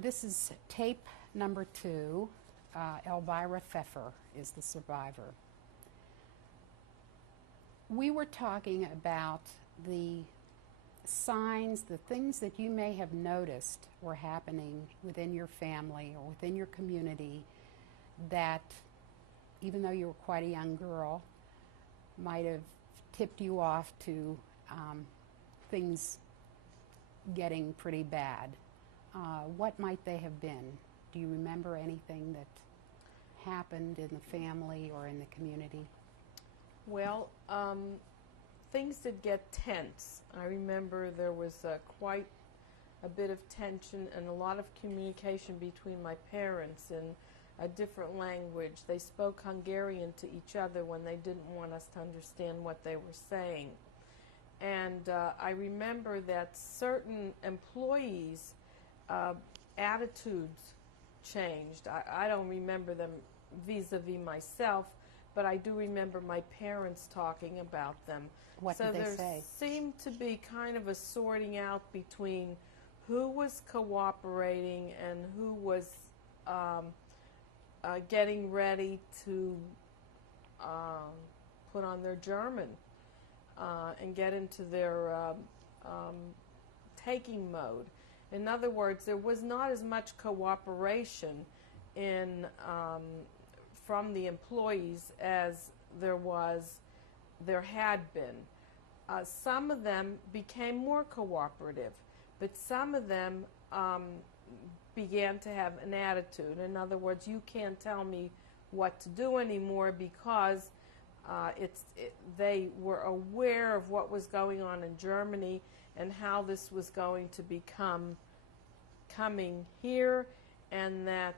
This is tape number 2. Elvira Pfeffer is the survivor. We were talking about the signs, the things that you may have noticed were happening within your family or within your community that, even though you were quite a young girl, might have tipped you off to things getting pretty bad. What might they have been? Do you remember anything that happened in the family or in the community? Well, things did get tense. I remember there was quite a bit of tension and a lot of communication between my parents in a different language. They spoke Hungarian to each other when they didn't want us to understand what they were saying. And I remember that certain employees' attitudes changed. I don't remember them vis-a-vis myself, but I do remember my parents talking about them. What did they say? So there seemed to be kind of a sorting out between who was cooperating and who was getting ready to put on their German and get into their taking mode. In other words, there was not as much cooperation in from the employees as there had been. Some of them became more cooperative, but some of them began to have an attitude. In other words, you can't tell me what to do anymore because they were aware of what was going on in Germany and how this was going to become coming here, and that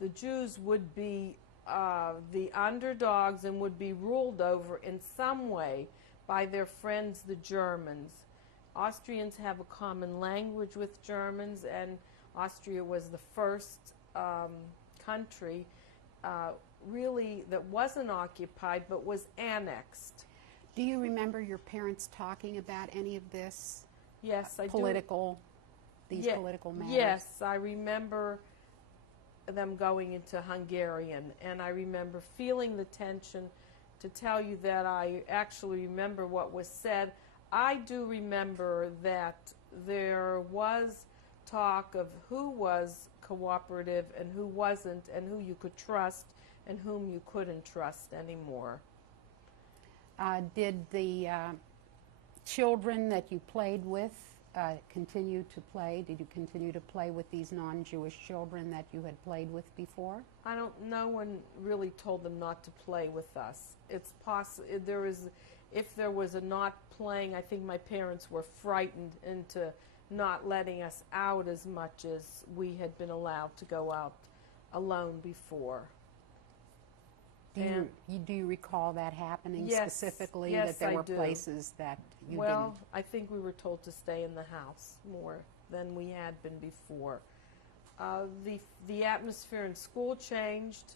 the Jews would be the underdogs and would be ruled over in some way by their friends, the Germans. Austrians have a common language with Germans, and Austria was the first country really that wasn't occupied but was annexed. Do you remember your parents talking about any of this? Yes, I do. Political matters? Yes, I remember them going into Hungarian, and I remember feeling the tension. To tell you that I actually remember what was said, I do remember that there was talk of who was cooperative and who wasn't, and who you could trust and whom you couldn't trust anymore. Did the children that you played with continue to play? Did you continue to play with these non-Jewish children that you had played with before? I don't. No one really told them not to play with us. It's possible if there was a not playing. I think my parents were frightened into not letting us out as much as we had been allowed to go out alone before. Do you recall that happening specifically? Yes, that there I were do. Places that you didn't? Well, I think we were told to stay in the house more than we had been before. The atmosphere in school changed,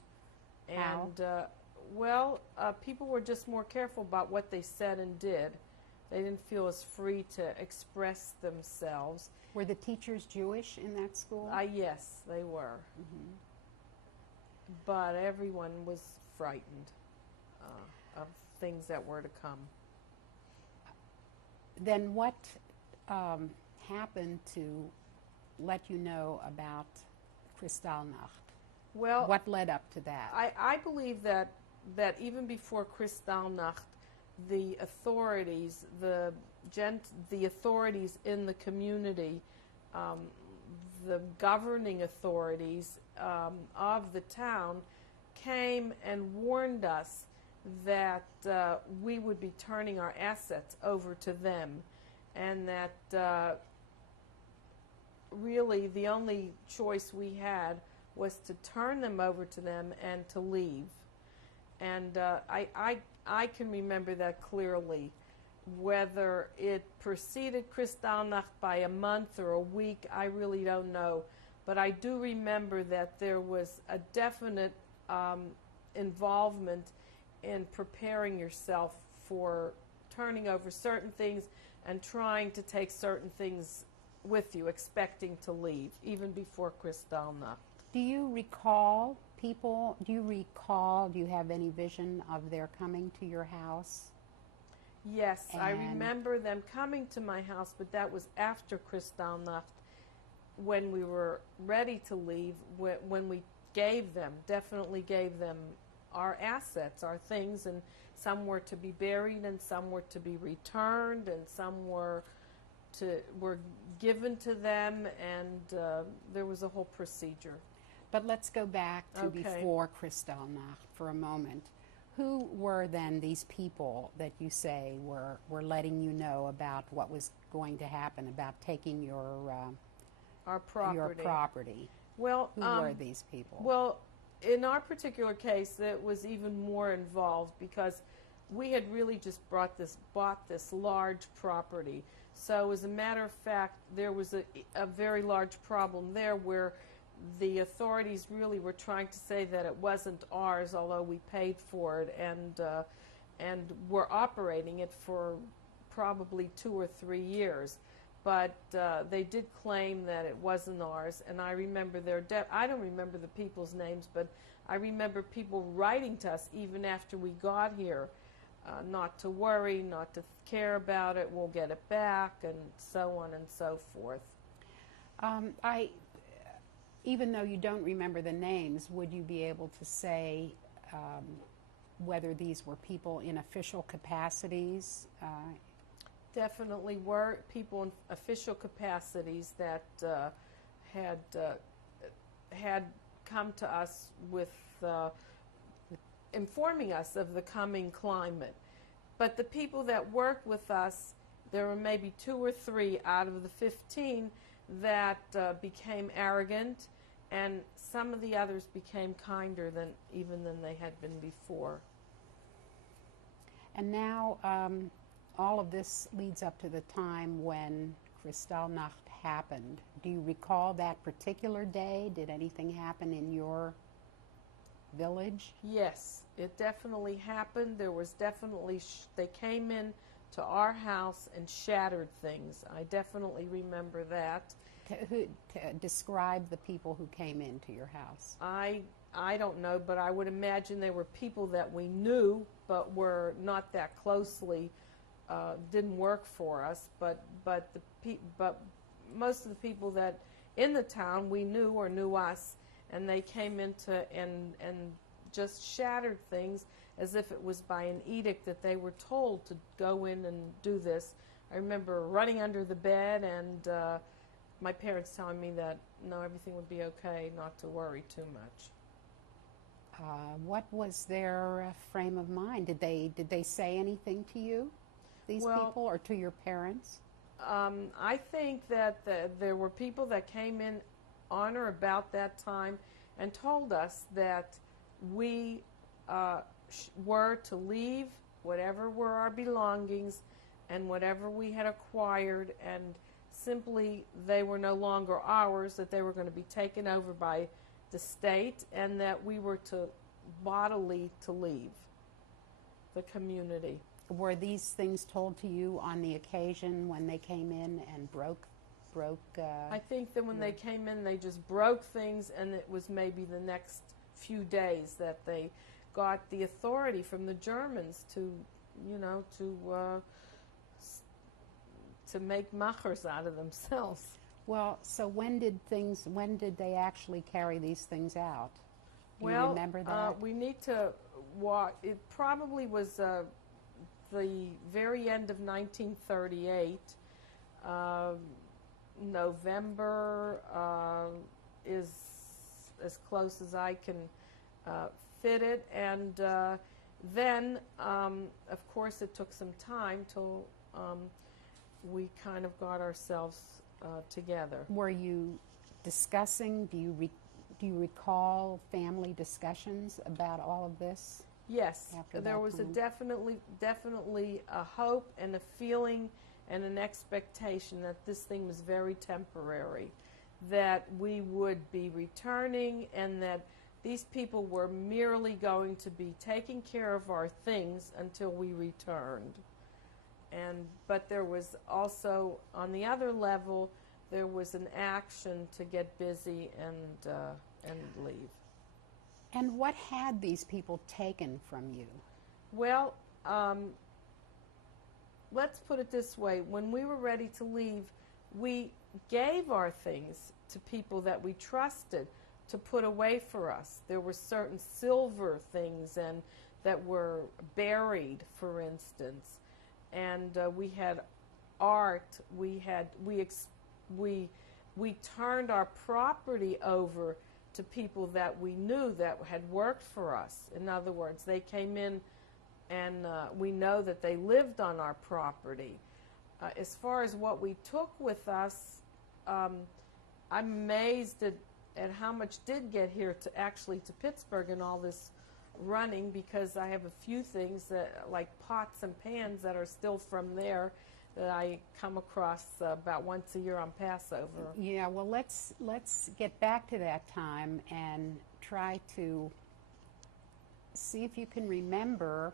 and people were just more careful about what they said and did. They didn't feel as free to express themselves. Were the teachers Jewish in that school? Yes, they were. Mm-hmm. But everyone was frightened of things that were to come. Then what happened to let you know about Kristallnacht? Well, what led up to that? I believe that even before Kristallnacht, the authorities, the authorities in the community, the governing authorities of the town came and warned us that we would be turning our assets over to them, and that really the only choice we had was to turn them over to them and to leave. And I can remember that clearly. Whether it preceded Kristallnacht by a month or a week, I really don't know. But I do remember that there was a definite involvement in preparing yourself for turning over certain things and trying to take certain things with you, expecting to leave, even before Kristallnacht. Do you recall people? Do you have any vision of their coming to your house? Yes, I And- remember them coming to my house, but that was after Kristallnacht, when we were ready to leave, when we definitely gave them our assets, our things, and some were to be buried and some were to be returned and some were given to them, and there was a whole procedure. But let's go back to Okay. before Kristallnacht for a moment. Who were then these people that you say were letting you know about what was going to happen, about taking Our property. your property? Well, Who were these people? Well, in our particular case, it was even more involved because we had really just bought this large property. So, as a matter of fact, there was a very large problem there where the authorities really were trying to say that it wasn't ours, although we paid for it, and were operating it for probably 2 or 3 years. But they did claim that it wasn't ours, and I remember I don't remember the people's names, but I remember people writing to us even after we got here, not to worry, not to care about it, we'll get it back, and so on and so forth. Even though you don't remember the names, would you be able to say whether these were people in official capacities? Definitely were people in official capacities that had come to us with informing us of the coming climate. But the people that worked with us, there were maybe 2 or 3 out of the 15 that became arrogant, and some of the others became kinder than they had been before. And now all of this leads up to the time when Kristallnacht happened. Do you recall that particular day? Did anything happen in your village? Yes, it definitely happened. There was definitely, they came in to our house and shattered things. I definitely remember that. To describe the people who came into your house. I don't know, but I would imagine they were people that we knew, but were not that closely, didn't work for us. But most of the people that in the town we knew or knew us, and they came into and just shattered things as if it was by an edict that they were told to go in and do this. I remember running under the bed and my parents telling me that no, everything would be okay, not to worry too much. What was their frame of mind? Did they say anything to you, these people, or to your parents? I think that there were people that came in on or about that time and told us that we were to leave whatever were our belongings and whatever we had acquired, and simply they were no longer ours, that they were going to be taken over by the state, and that we were to bodily to leave the community. Were these things told to you on the occasion when they came in and broke? I think that when they came in, they just broke things, and it was maybe the next few days that they got the authority from the Germans to make machers out of themselves. Well, so when did they actually carry these things out? Do you remember that? We need to walk. It probably was the very end of 1938. November is as close as I can fit it, and then, of course, it took some time till we kind of got ourselves together. Were you discussing? Do you recall family discussions about all of this? Yes, After there that was time? definitely a hope and a feeling and an expectation that this thing was very temporary, that we would be returning, and that these people were merely going to be taking care of our things until we returned. But there was also, on the other level, there was an action to get busy and leave. And what had these people taken from you? Well, let's put it this way. When we were ready to leave, we gave our things to people that we trusted to put away for us. There were certain silver things and that were buried, for instance. And we had art. We turned our property over to people that we knew that had worked for us. In other words, they came in and we know that they lived on our property. As far as what we took with us, I'm amazed at how much did get here to Pittsburgh and all this running, because I have a few things that, like pots and pans, that are still from there that I come across about once a year on Passover. Yeah, well, let's get back to that time and try to see if you can remember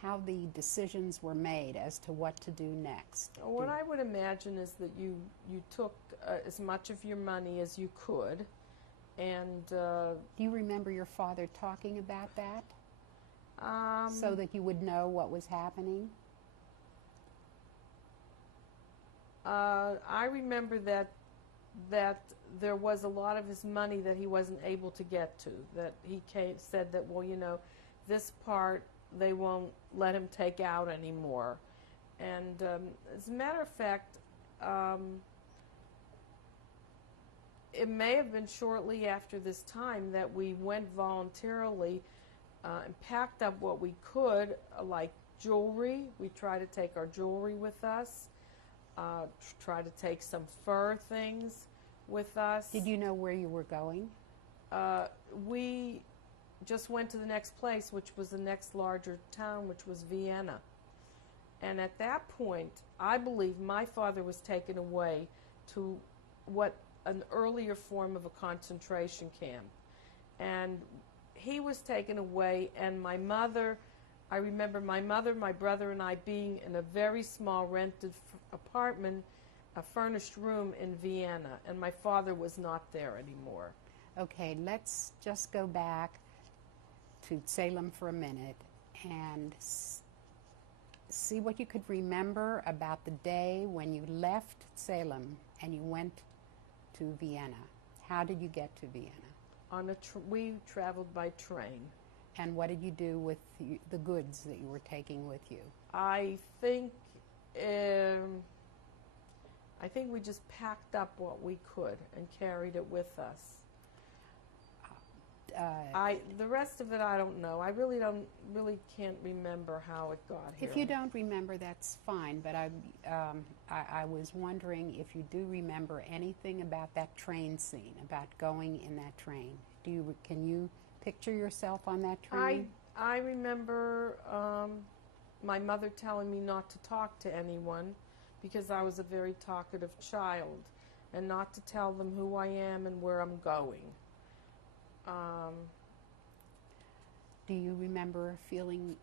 how the decisions were made as to what to do next. What I would imagine is that you took as much of your money as you could, and do you remember your father talking about that? So that you would know what was happening? I remember that there was a lot of his money that he wasn't able to get to, that he said that, well, you know, this part they won't let him take out anymore. And as a matter of fact, it may have been shortly after this time that we went voluntarily and packed up what we could, like jewelry. We tried to take our jewelry with us, try to take some fur things with us. Did you know where you were going? We just went to the next place, which was the next larger town, which was Vienna. And at that point, I believe my father was taken away to what an earlier form of a concentration camp. And he was taken away, and my mother, I remember my mother, my brother, and I being in a very small rented apartment, a furnished room in Vienna, and my father was not there anymore. Okay, let's just go back to Salem for a minute and see what you could remember about the day when you left Salem and you went to Vienna. How did you get to Vienna? We traveled by train. And what did you do with the goods that you were taking with you? I think we just packed up what we could and carried it with us. The rest of it I don't know. I really can't remember how it got here. If you don't remember, that's fine. But I was wondering if you do remember anything about that train scene, about going in that train. Can you picture yourself on that train? I remember my mother telling me not to talk to anyone because I was a very talkative child, and not to tell them who I am and where I'm going. Do you remember feeling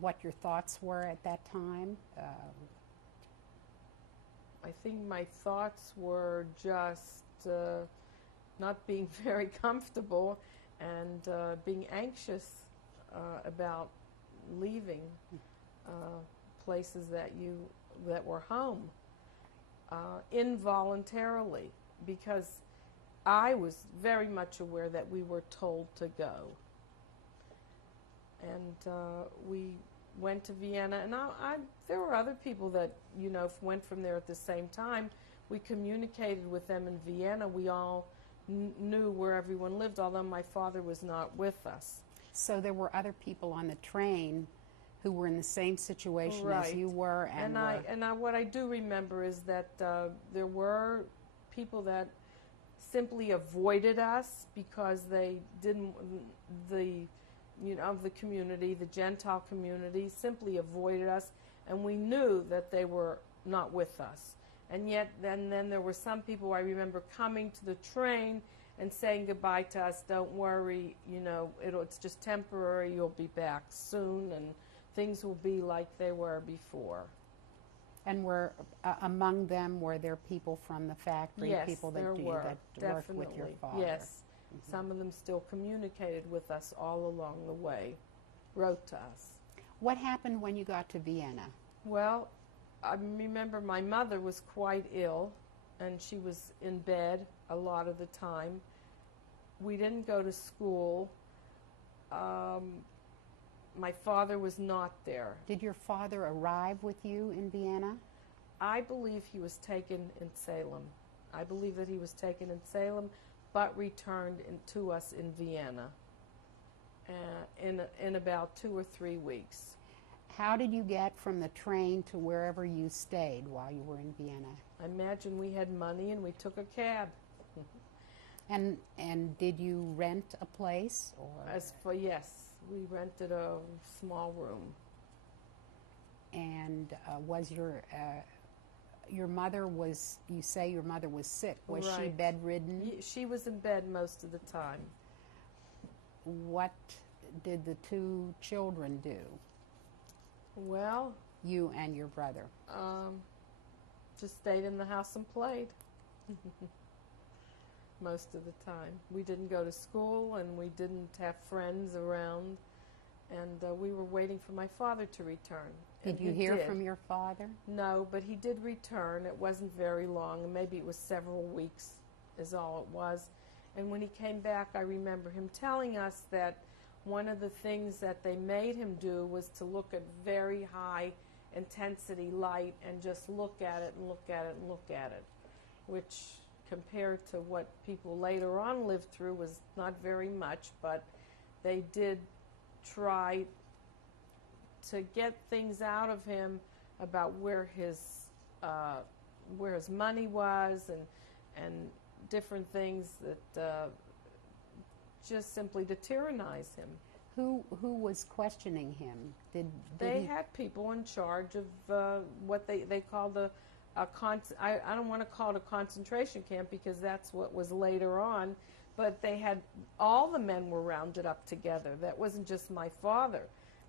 what your thoughts were at that time? I think my thoughts were just not being very comfortable and being anxious about leaving places that were home involuntarily, because I was very much aware that we were told to go. And we went to Vienna, and there were other people that, went from there at the same time. We communicated with them in Vienna. We all knew where everyone lived, although my father was not with us. So there were other people on the train who were in the same situation as you were. What I do remember is that there were people that simply avoided us because they didn't, of the community, the Gentile community, simply avoided us, and we knew that they were not with us. And yet then there were some people I remember coming to the train and saying goodbye to us. Don't worry, it's just temporary, you'll be back soon, and things will be like they were before. And were among them, were there people from the factory, Yes, people that there were, that worked with your definitely. father? Yes. Some of them still communicated with us all along the way, wrote to us. What happened when you got to Vienna? Well, I remember my mother was quite ill, and she was in bed a lot of the time. We didn't go to school. My father was not there. Did your father arrive with you in Vienna? I believe he was taken in Salem. I believe that he was taken in Salem, but returned to us in Vienna in about 2 or 3 weeks. How did you get from the train to wherever you stayed while you were in Vienna? I imagine we had money and we took a cab. And did you rent a place, or? Yes, we rented a small room. And was your mother was? You say your mother was sick. Was she Right. bedridden? She was in bed most of the time. What did the two children do? Well, You and your brother. just stayed in the house and played most of the time. We didn't go to school, and we didn't have friends around, and we were waiting for my father to return. Did And you he hear did. from your father? No, but he did return. It wasn't very long, and maybe it was several weeks is all it was. And when he came back, I remember him telling us that one of the things that they made him do was to look at very high intensity light and just look at it and look at it and look at it, which compared to what people later on lived through was not very much, but they did try to get things out of him about where his money was and different things that just simply to tyrannize him. Who was questioning him? Did They he, had people in charge of what they called I don't want to call it a concentration camp because that's what was later on, but they had, all the men were rounded up together. That wasn't just my father.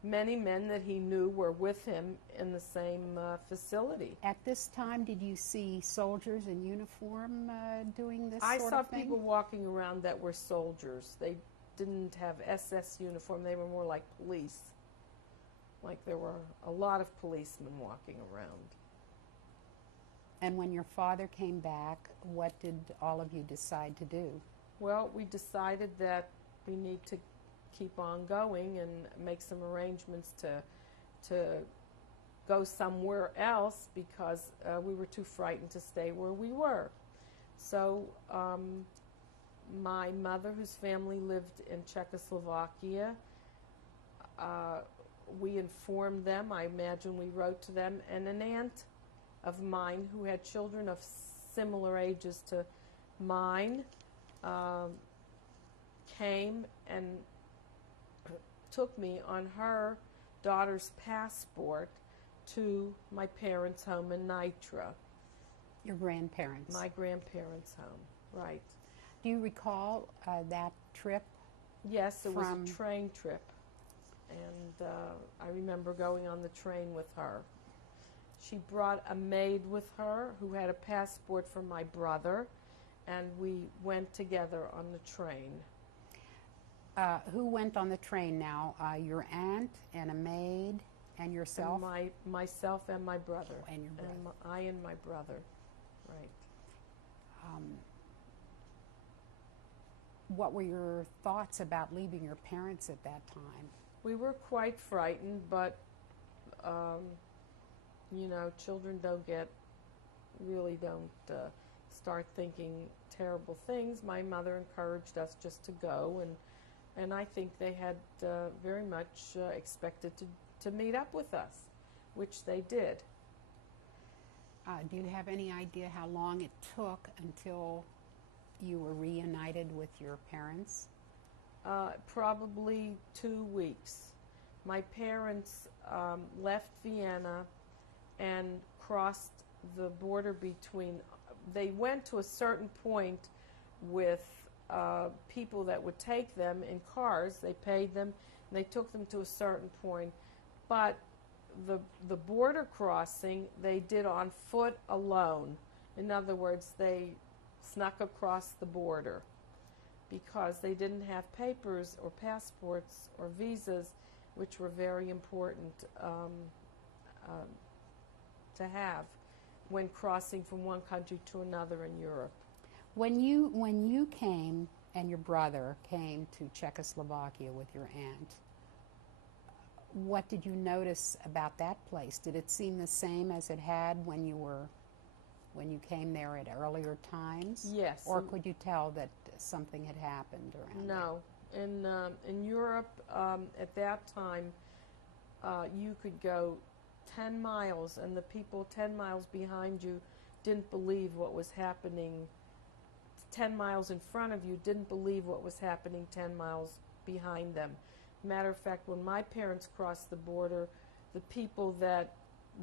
Many men that he knew were with him in the same facility. At this time, did you see soldiers in uniform doing this I sort saw of thing? people walking around that were soldiers. They didn't have SS uniform. They were more like police. Like there were a lot of policemen walking around. And when your father came back, what did all of you decide to do? Well, we decided that we need to keep on going and make some arrangements to go somewhere else because we were too frightened to stay where we were. So my mother, whose family lived in Czechoslovakia, we informed them, I imagine we wrote to them, and an aunt of mine who had children of similar ages to mine came and took me on her daughter's passport to my parents' home in Nitra. Your grandparents. My grandparents' home, right. Do you recall that trip? Yes, it was From- a train trip, and I remember going on the train with her. She brought a maid with her who had a passport from my brother, and we went together on the train. Who went on the train now? Your aunt and a maid and yourself? And myself and my brother. And your brother. And I and my brother, right. What were your thoughts about leaving your parents at that time? We were quite frightened, but, children really don't start thinking terrible things. My mother encouraged us just to go, and I think they had very much expected to meet up with us, which they did. Do you have any idea how long it took until you were reunited with your parents? Probably 2 weeks. My parents left Vienna and crossed the border they went to a certain point with people that would take them in cars. They paid them, and they took them to a certain point. But the border crossing they did on foot alone. In other words, they snuck across the border because they didn't have papers or passports or visas, which were very important to have when crossing from one country to another in Europe. When you came and your brother came to Czechoslovakia with your aunt, what did you notice about that place? Did it seem the same as it had when you came there at earlier times? Yes. Or could you tell that something had happened around No. In Europe, at that time, you could go 10 miles, and the people 10 miles behind you didn't believe what was happening. 10 miles in front of you didn't believe what was happening 10 miles behind them. Matter of fact, when my parents crossed the border, the people that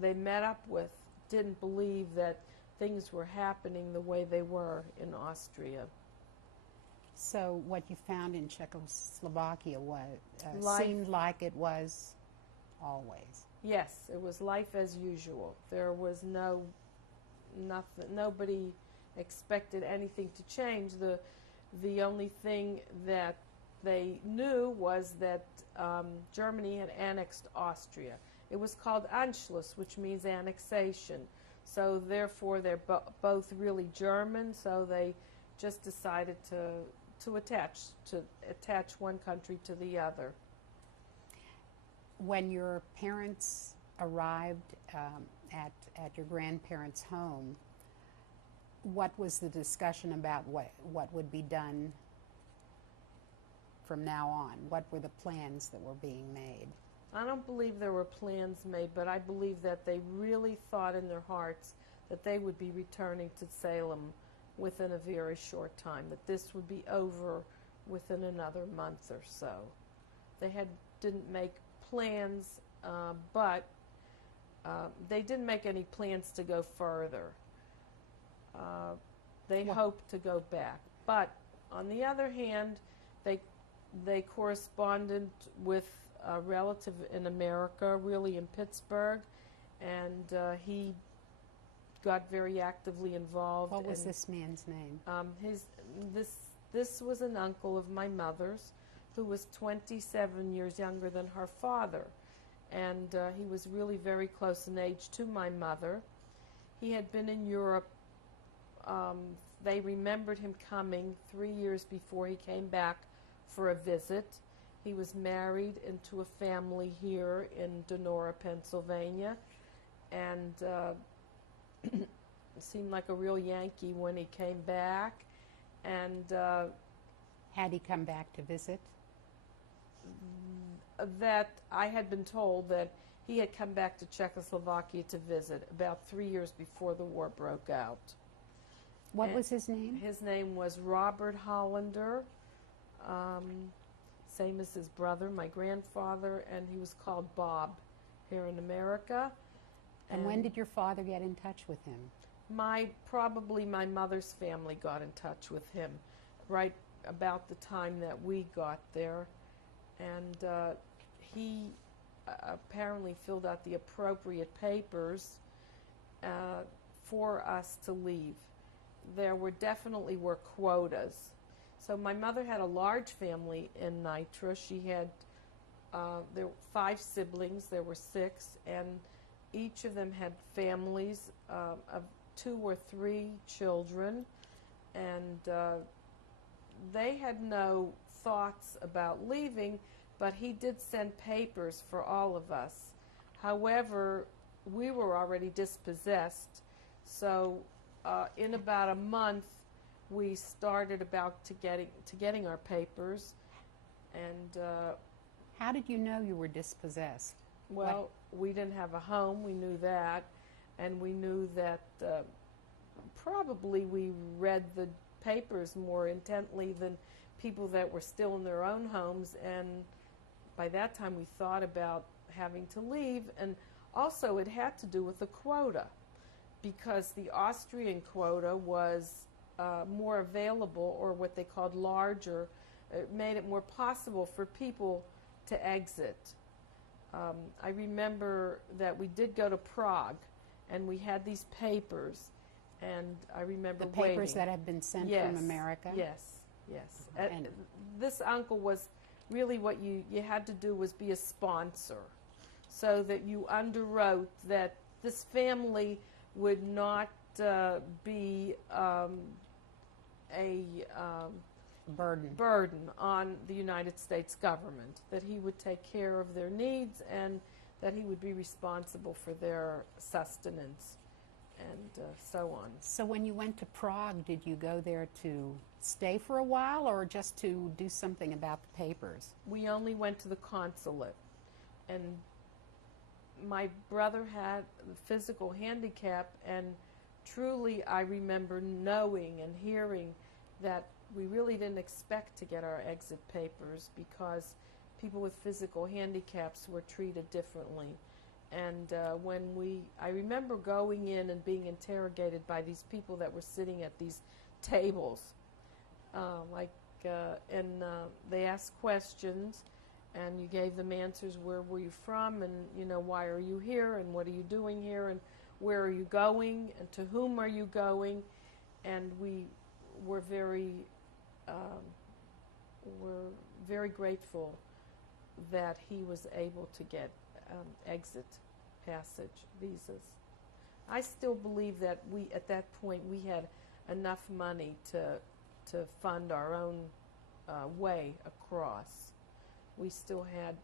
they met up with didn't believe that things were happening the way they were in Austria. So what you found in Czechoslovakia seemed like it was always. Yes, it was life as usual. There was nobody expected anything to change. The only thing that they knew was that Germany had annexed Austria. It was called Anschluss, which means annexation. So therefore, they're both really German. So they just decided to attach one country to the other. When your parents arrived at your grandparents' home, what was the discussion about what would be done from now on? What were the plans that were being made? I don't believe there were plans made, but I believe that they really thought in their hearts that they would be returning to Salem within a very short time, that this would be over within another month or so. They didn't make plans, but they didn't make any plans to go further. They hoped to go back. But on the other hand, they corresponded with a relative in America, really in Pittsburgh, and he got very actively involved. What was this man's name? This was an uncle of my mother's who was 27 years younger than her father, and he was really very close in age to my mother. He had been in Europe. They remembered him coming 3 years before he came back for a visit. He was married into a family here in Donora, Pennsylvania, and seemed like a real Yankee when he came back. And had he come back to visit? That I had been told that he had come back to Czechoslovakia to visit about 3 years before the war broke out. What was his name? His name was Robert Hollander, same as his brother, my grandfather, and he was called Bob here in America. And when did your father get in touch with him? Probably my mother's family got in touch with him right about the time that we got there. And he apparently filled out the appropriate papers for us to leave. There definitely were quotas. So my mother had a large family in Nitra. She had there were 5 siblings. There were 6, and each of them had families of 2 or 3 children, and they had no thoughts about leaving, but he did send papers for all of us. However, we were already dispossessed, so in about a month we started about to getting our papers. And how did you know you were dispossessed? Well, we didn't have a home, we knew that, and we knew that probably we read the papers more intently than people that were still in their own homes, and by that time we thought about having to leave. And also it had to do with the quota, because the Austrian quota was more available, or what they called larger. It made it more possible for people to exit. I remember that we did go to Prague, and we had these papers, and I remember The papers waiting. that have been sent Yes, from America? Yes, yes. And This uncle was really what you had to do was be a sponsor, so that you underwrote that this family would not be a burden on the United States government, that he would take care of their needs and that he would be responsible for their sustenance and so on. So when you went to Prague, did you go there to stay for a while or just to do something about the papers? We only went to the consulate, and my brother had a physical handicap, and truly I remember knowing and hearing that we really didn't expect to get our exit papers because people with physical handicaps were treated differently. And I remember going in and being interrogated by these people that were sitting at these tables, and they asked questions, and you gave them answers. Where were you from, and why are you here, and what are you doing here, and where are you going, and to whom are you going? And we were very grateful that he was able to get exit passage visas. I still believe that at that point we had enough money to fund our own way across. We still had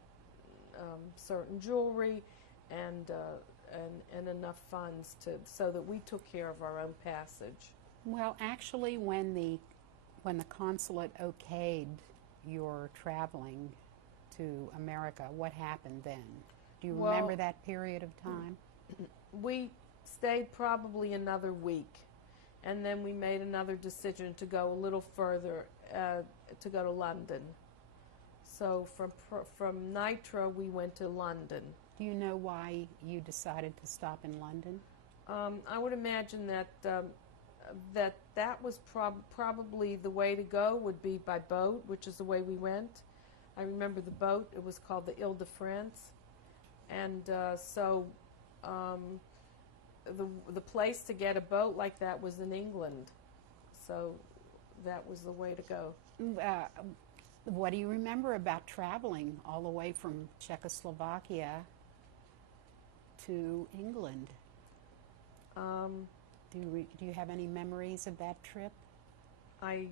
certain jewelry and enough funds so that we took care of our own passage. Well, actually, when the consulate okayed your traveling to America, what happened then? Do you remember that period of time? We stayed probably another week, and then we made another decision to go a little further, to go to London. So from Nitro, we went to London. Do you know why you decided to stop in London? I would imagine that was probably the way to go would be by boat, which is the way we went. I remember the boat. It was called the Ile-de-France. And so the place to get a boat like that was in England. So that was the way to go. What do you remember about traveling all the way from Czechoslovakia to England? Do you have any memories of that trip? I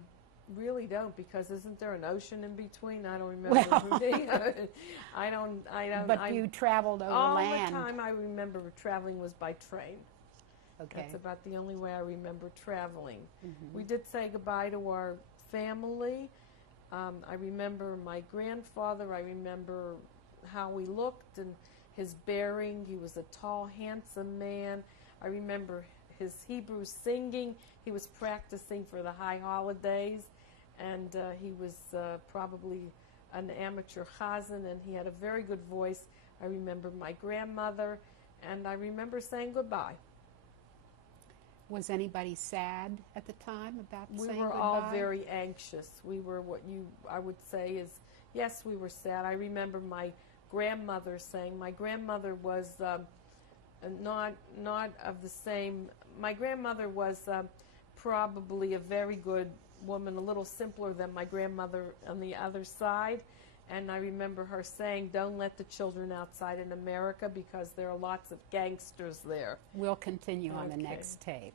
really don't, because isn't there an ocean in between? I don't remember. I don't. But you traveled over land. All the time I remember traveling was by train. Okay. That's about the only way I remember traveling. Mm-hmm. We did say goodbye to our family. I remember my grandfather. I remember how he looked and his bearing. He was a tall, handsome man. I remember his Hebrew singing. He was practicing for the high holidays, and he was probably an amateur chazan, and he had a very good voice. I remember my grandmother, and I remember saying goodbye. Was anybody sad at the time about saying goodbye? We were all very anxious. We were I would say is, yes, we were sad. I remember my grandmother saying, my grandmother was not of the same. My grandmother was probably a very good woman, a little simpler than my grandmother on the other side. And I remember her saying, don't let the children outside in America because there are lots of gangsters there. We'll continue on the Okay. next tape.